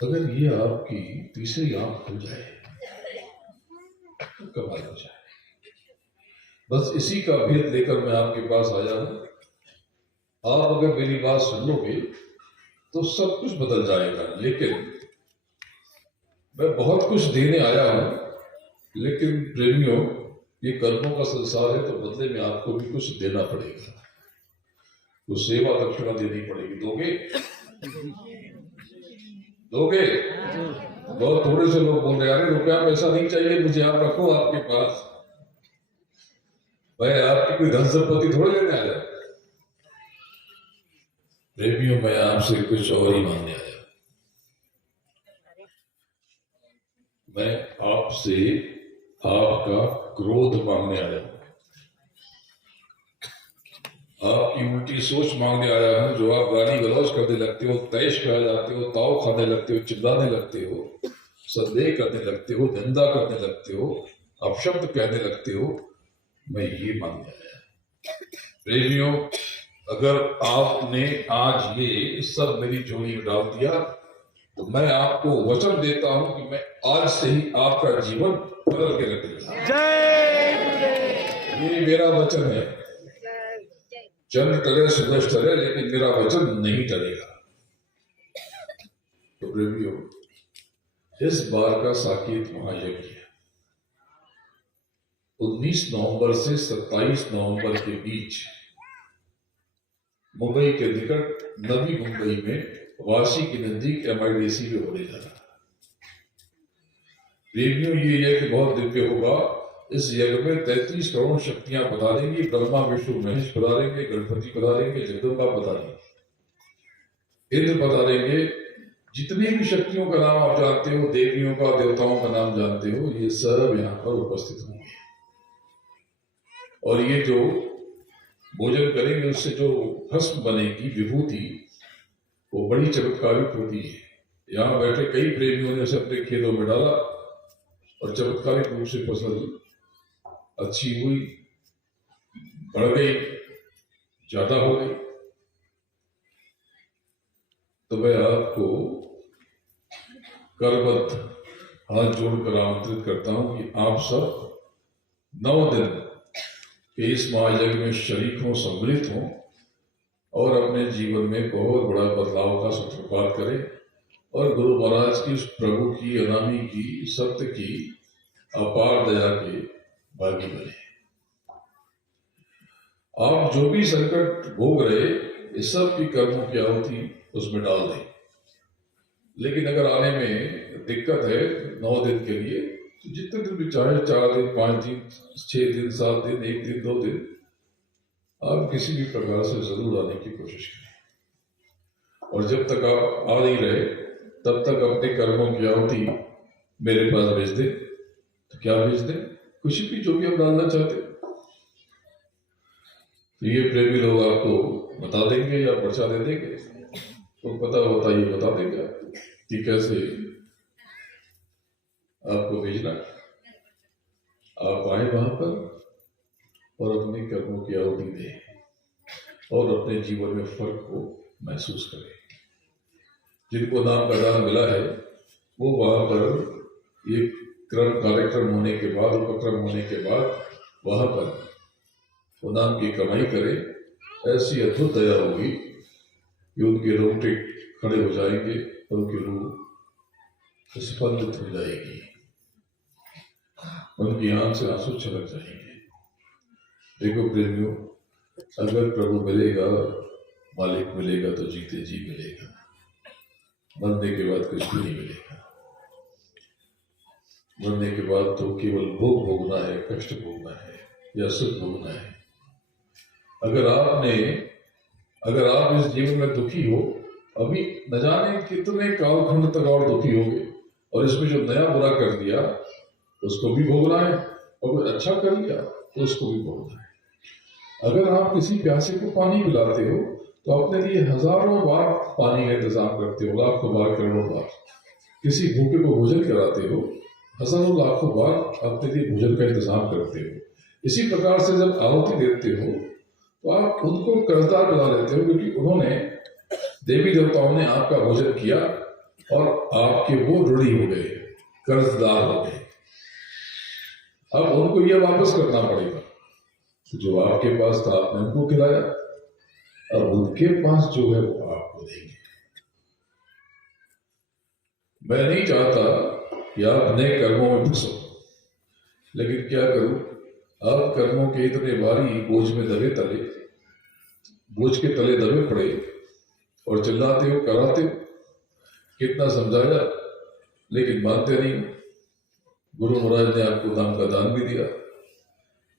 अगर ये आपकी तीसरी आंख खुल जाए तो कमाल हो जाए। बस इसी का भेद लेकर मैं आपके पास आया हूं। आप अगर मेरी बात सुन लोगे तो सब कुछ बदल जाएगा। लेकिन मैं बहुत कुछ देने आया हूं, लेकिन प्रेमियों, ये कर्मों का संसार है, तो बदले में आपको भी कुछ देना पड़ेगा। तो सेवा दक्षिणा देनी पड़ेगी। दोगे? दोगे? बहुत थोड़े से लोग बोल रहे हैं, अरे रुपया पैसा नहीं चाहिए मुझे, आप रखो आपके पास। भाई आपकी कोई धन संपत्ति थोड़ी लेने आया। प्रेमियों, मैं आपसे कुछ और ही मांगने आया। मैं आपसे आपका क्रोध मांगने आया हूं, आपकी उल्टी सोच मांगने आया हूं। जो आप गाली गलौज करने लगते हो, तैश खा जाते हो, ताव खाने लगते हो, चिल्लाने लगते हो, संदेह करने लगते हो, निंदा करने लगते हो, अपशब्द कहने लगते हो, मैं ये मांगने आया। प्रेमियों, अगर आपने आज ये सब मेरी झोली में डाल दिया तो मैं आपको वचन देता हूं कि मैं आज से ही आपका जीवन बदल के रख दूंगा। ये मेरा वचन है। चंद्र टले सूरज टले, लेकिन मेरा वचन नहीं टलेगा। तो प्रेमियों, इस बार का साकेत महायज्ञ 19 नवंबर से 27 नवंबर के बीच मुंबई के निकट नवी मुंबई में वाशी के नजदीक MIDC में होने जा रहा। प्रेमियों, ये यज्ञ बहुत दिव्य होगा। इस यज्ञ में 33 करोड़ शक्तियां पधारेंगी। ब्रह्मा विष्णु महेश पधारेंगे, गणपति पधारेंगे, जगदम्बा पधारेंगे, इंद्र पधारेंगे। जितनी भी शक्तियों का नाम आप जानते हो, देवियों का, देवताओं का नाम जानते हो, ये सब यहाँ पर उपस्थित होंगे। और ये जो भोजन करेंगे उससे जो भस्म बनेगी, विभूति, वो बड़ी चमत्कारिक होती है। यहाँ बैठे कई प्रेमियों ने उसे अपने खेतों में डाला और चमत्कारिक रूप से फसल अच्छी हुई, बढ़ गई, ज्यादा हो गई। तो मैं आपको करबद्ध हाथ जोड़कर आमंत्रित करता हूं कि आप सब 9 दिन के इस महायज्ञ में शरीक हों, सम्मिलित हों और अपने जीवन में बहुत बड़ा बदलाव का सूत्रपात करें और गुरु महाराज की, उस प्रभु की, अनामी की, सत्य की अपार दया के भागी बने। आप जो भी संकट भोग रहे, इस सब की कर्मों की आहुति उसमें डाल दें। लेकिन अगर आने में दिक्कत है 9 दिन के लिए, तो जितने दिन भी चाहे, 4 दिन, 5 दिन, 6 दिन, 7 दिन, 1 दिन, 2 दिन, आप किसी भी प्रकार से जरूर आने की कोशिश करें। और जब तक आप आ नहीं रहे तब तक अपने कर्मों की आहुति मेरे पास भेज दें। तो क्या भेज दें? कुछ भी, जो भी आप डालना चाहते। तो ये प्रेमी लोग आपको बता देंगे या पर्चा दे देंगे। तो पता होता ये बता देंगे आपको कि कैसे आपको भेजना। आप आए वहां पर और अपने कर्मों की आहुति दें और अपने जीवन में फर्क को महसूस करें। जिनको नाम का दान मिला है वो वहां पर ये कार्यक्रम होने के बाद, उपक्रम होने के बाद वहां पर वो नाम की कमाई करें। ऐसी अद्भुत दया होगी कि उनके रोंगटे खड़े हो जाएंगे और उनकी रूह स्पंदित हो जाएगी, उनकी आंख से आंसू छलक जाएंगे। देखो प्रेमियों, अगर प्रभु मिलेगा, मालिक मिलेगा, तो जीते जी मिलेगा। मरने के बाद कुछ भी नहीं मिलेगा। मरने के बाद तो केवल भोग भोगना है, कष्ट भोगना है या सुख भोगना है। अगर आप इस जीवन में दुखी हो, अभी न जाने कितने कालखंड तक और दुखी होगे, और इसमें जो नया बुरा कर दिया उसको भी भोगना है, और कोई अच्छा कर लिया तो उसको भी भोगना है। अगर आप किसी प्यासे को पानी पिलाते हो तो अपने लिए हजारों बार पानी का इंतजाम करते हो, लाखों बार, करोड़ों बार। किसी भूखे को भोजन कराते हो, हजारों लाखों बार अपने लिए भोजन का इंतजाम करते हो। इसी प्रकार से जब आहुति देते हो तो आप उनको कर्जदार बना लेते हो, क्योंकि उन्होंने, देवी देवताओं ने आपका भोजन किया और आपके वो ऋणी हो गए, कर्जदार हो गए। अब उनको ये वापस करना पड़ेगा। जो आपके पास था आपने उनको खिलाया, अब उनके पास जो है वो आपको देंगे। मैं नहीं चाहता कि आप नए कर्मों में फंसो, लेकिन क्या करूं, आप कर्मों के इतने भारी बोझ में दबे तले, बोझ के तले दबे पड़े और चिल्लाते हो, कराते हो, कितना समझाया लेकिन मानते नहीं। गुरु महाराज ने आपको दाम का दान भी दिया,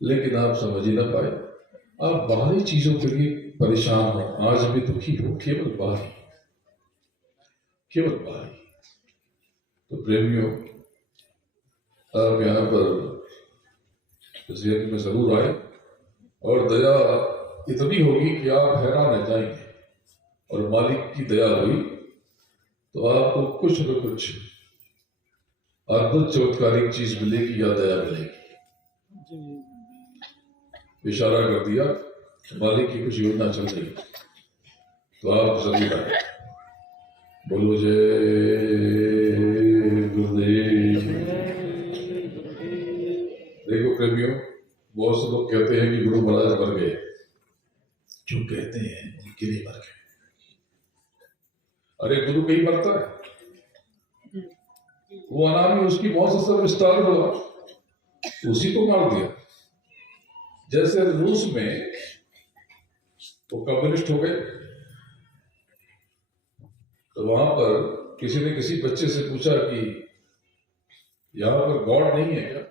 लेकिन आप समझ ही ना पाए। आप बाहरी चीजों के लिए परेशान हो, आज भी दुखी हो, केवल बाहरी, केवल बाहरी। तो प्रेमियों, आप यहाँ पर ज़िंदगी में जरूर आए और दया इतनी होगी कि आप हैरान रह जाएंगे। और मालिक की दया हुई तो आपको कुछ न कुछ अद्भुत चमत्कारिक चीज मिलेगी या दया मिलेगी। इशारा कर दिया, मालिक की कुछ योजना चल रही, तो आप जरूर आए। बोलो जय गुरुदेव। देखो प्रेमियों, बहुत से लोग कहते हैं कि गुरु महाराज मर गए। जो कहते हैं उनके लिए मर गए। अरे गुरु कहीं मरता है? वो अनामी, उसकी मौत से सब विस्तार हुआ, उसी को मार दिया। जैसे रूस में वो कम्युनिस्ट हो गए, तो वहां पर किसी ने किसी बच्चे से पूछा कि यहाँ पर गॉड नहीं है क्या,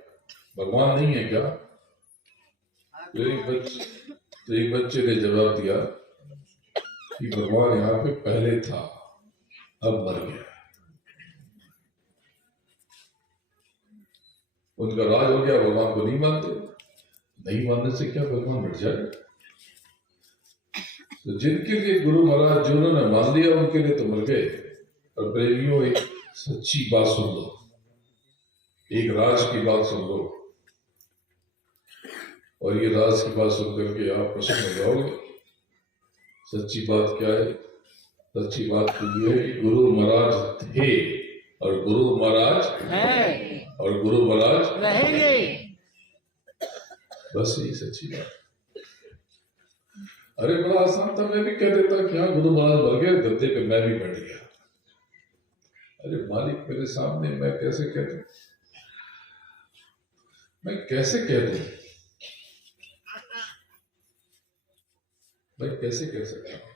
भगवान नहीं है क्या? तो एक बच्चे ने जवाब दिया कि भगवान यहाँ पे पहले था, अब मर गया। उनका राज हो गया, भगवान को नहीं मानते। नहीं मानने से क्या भगवान मिट जाए? तो जिनके लिए गुरु महाराज जिन्होंने मान लिया उनके लिए तो मर गए। और प्रेमियों, एक सच्ची बात सुन लो, एक राज की बात सुन लो, और ये राज की बात सुन करके आप प्रसन्न हो जाओगे। सच्ची बात क्या है? सच्ची बात तो ये है कि गुरु महाराज थे और गुरु महाराज हैं और गुरु महाराज रहेंगे। बस यही सच्ची बात। अरे बड़ा आसान था, मैं भी कह देता कि हाँ गुरु महाराज मर गए, गद्दे पे मैं भी बैठ गया। अरे मालिक मेरे सामने, मैं कैसे कह दूं? मैं कैसे कह दूं? मैं कैसे कह सकता हूं?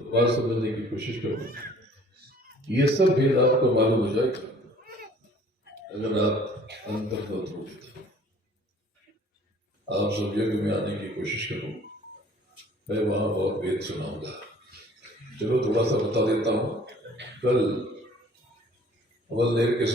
तो बात समझने की कोशिश करो। ये सब भेद आपको मालूम हो जाएगा अगर आप अंतर्गत हो तो। आप सब यज्ञ में आने की कोशिश करो, मैं वहां बहुत भेद सुनाऊंगा। चलो थोड़ा सा बता देता हूं। कल अवल देर के